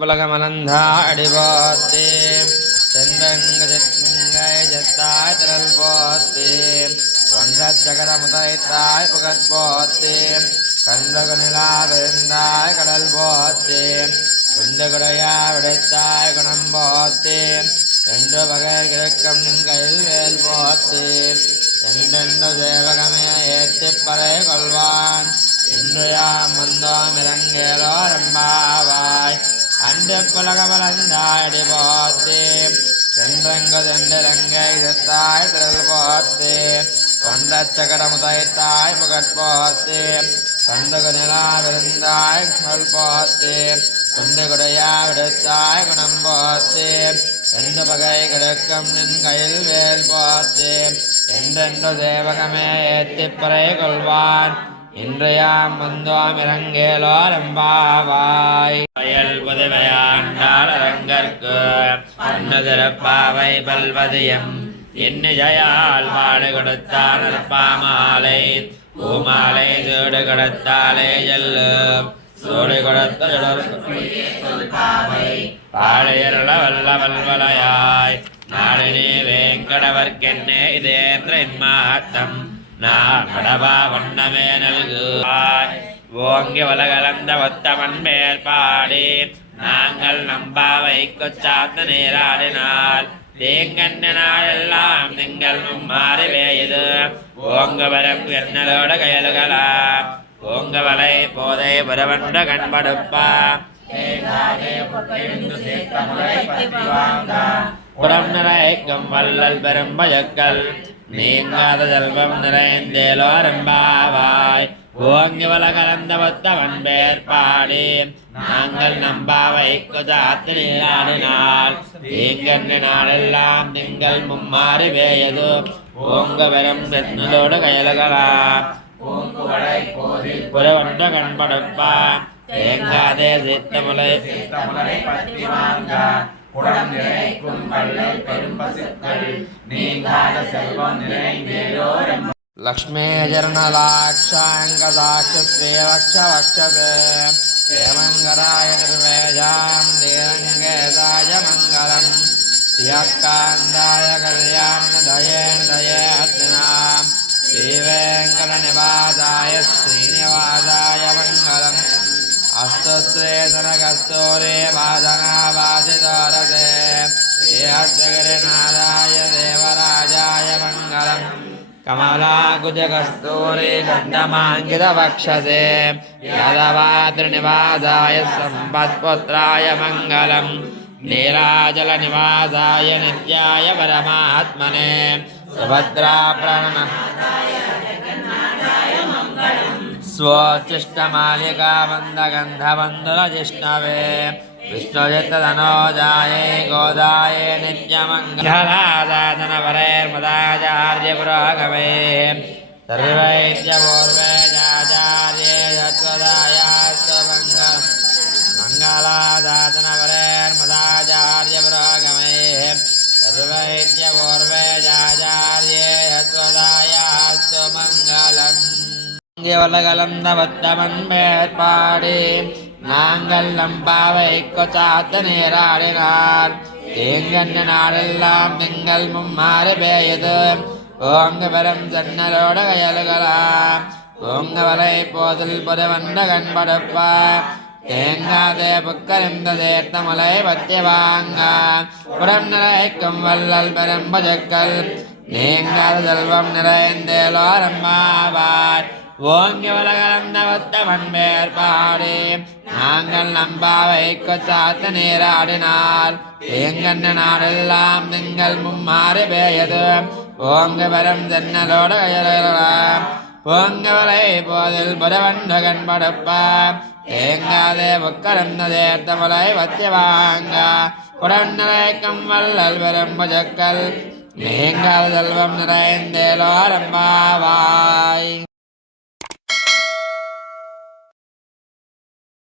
புலகமலந்தாடி போத்தே செந்தங்கை ஜத்தாய் திரள் போத்தே கொன்ற சகர முதலைத்தாய் புகழ் போத்தே கந்தகு நிலா விழுந்தாய் கடல் போத்தே குந்தகுடையா விடுத்தாய் குணம் போத்தே என்று வகை கிழக்கம் நின்கையில் வேல் போத்தே என்றென்று தேவகமே ஏற்றிப் பறை கொள்வான் இன்று யாம் வந்தோம் இறங்கேலோ ரம்பாவாய் அன்று புலகமலந்தாடி போத்தே சென்றங்கு சென்றிரங்கை செத்தாய் திரள் போத்தே கொண்ட சகர முதலைத்தாய் புகழ் போத்தே கந்தகு நிலா விருந்தாய் சொல் போத்தே குண்டுகுடையா விடுத்தாய் குணம் போத்தே ரெண்டு வகை கிடக்கும் நின் கையில் வேல் போத்தே என்றென்று தேவகமே ஏத்திப்பறை கொள்வான் இன்றையாம் வந்தோம் இறங்கேலோ ரம்பாவாய் வயல் புதுவையாண்டாள் அரங்கற்கு அன்னதிறப்பாவை பல்வதியம் எண்ணிஜையால் வாடு கொடுத்தான் அற்பாமாலை பூமாலை சூடு கொடுத்தாலே ஜல்லு சூடு கொடுத்த பாழையருள வல்ல வல்வலையாய் நாளினே வேங்கடவர்க்கென்னே இதேன்ற இம்மாத்தம் நாடவா வண்ணமே நல்குவாய் ஓங்கி வலகலந்த ஒத்தவன் மேற்பாடி நாங்கள் நம்பாவை கொச்சாத்த நீராடினால் தேங்கண்ண நாளெல்லாம் நீங்கள் மாறி வேயுது ஓங்க வரம் எண்ணலோட கயலுகலாம் ஓங்க வலை போதை புறவன்ற கண்படுப்பா புறம் நிறைக்கும் வல்லல் பெரும் பயக்கல் நீங்காத செல்வம் நிறைந்தேலோ ரம்பாவாய் ஓங்கி வல கலந்த ஒத்தவன் பேர்பாடி நாங்கள் நம்பாவை குதாத்து நீராடினால் தீங்கண்ண நாளெல்லாம் திங்கள் மும்மாறி வேயது ஓங்க வெறும் சென்னலோடு கயல்களாம் புறவன்ற கண்படுப்பா தேங்காதே சீத்தமுலை பத்தி வாங்க குடம் நிறைக்கும் வள்ளல் பெரும்பசுக்கள் நீங்காத செல்வம் நிறைந்தேலோ லக்ஷ்மே ஜரணலாட்சாங்கதாட்சஸ்ரீ வக்ஷ வக்ஷதே ஏமங்கராய நிர்வேஜாம் தீரங்கேதாய மங்களம் தியக்காந்தாய கல்யாண தயேன தயேத்னாம் ஸ்ரீவேங்கட நிவாசாய ஸ்ரீனிவாசாய மங்களம் அஸ்து ஸ்ரீதனகஸ்தூரே வாதனாவாசிதோரதே ஸ்ரீஹத்கிரிநாதாய தேவராஜாய மங்களம் கமலாகுஜகஸ்தூரே கண்டமாங்கிதவக்ஷசே யதவாத்ரிநிவாசாய சம்பத்புத்ராய மங்களம் நீராஜலநிவாசாய நித்யாய பரமாத்மனே சுபத்ராப்ரண स्वोच्चिष्टमालिकामन्दगन्धवन्दुरजिष्णवे विष्णुजित्तधनोजाये गोदाये नित्यमङ्गलादातनवरैर्मदाचार्यपुरोगमे सर्वैद्यपूर्वैराचार्ये यत्त्वदायास्तु मङ्गलादातनवरैर्मदाचार्यपुरोगमे सर्वैद्यपूर्वैराचार्ये यत्त्वदायास्तु मङ्गलम् வலகலந்த வத்தவன் மேற்பாடி நாங்கள் நம்பாவை கொச்சாத்த நீராடினார் தேங்கண்ண நாடெல்லாம் திங்கள் மும்மாறு பேயது ஓங்க வரம் ஜன்னலோட கயல்களாம் ஓங்க வலை போதில் புறவன்ற கண்படுப்பா தேங்காதே புக்கரிந்த தேர்த்த முலை பத்தி வாங்க புறம் நிறைக்கும் வல்லல் பெரும்பஜக்கல் நீங்காத செல்வம் நிறைந்தேலோ ரம்பாவாய் ஓங்கி வலகலந்த ஒத்தவன் மேற்பாடி நாங்கள் நம்பாவை கொச்சாத்த நீராடினால் தேங்கண்ண நாடெல்லாம் திங்கள் மும்மாறி பேயது ஓங்க வரம் ஜன்னலோட கயலாம் ஓங்க வலை போதில் புறவன்ற கண்படுப்பா தேங்காதே புக்கரந்த தேர்த்த முலை வத்தி வாங்க புறநரைக்கும் வல்லல் பெரும்பஜக்கல் நீங்காத செல்வம் நிறைந்தேலோ ரம்பாவாய்.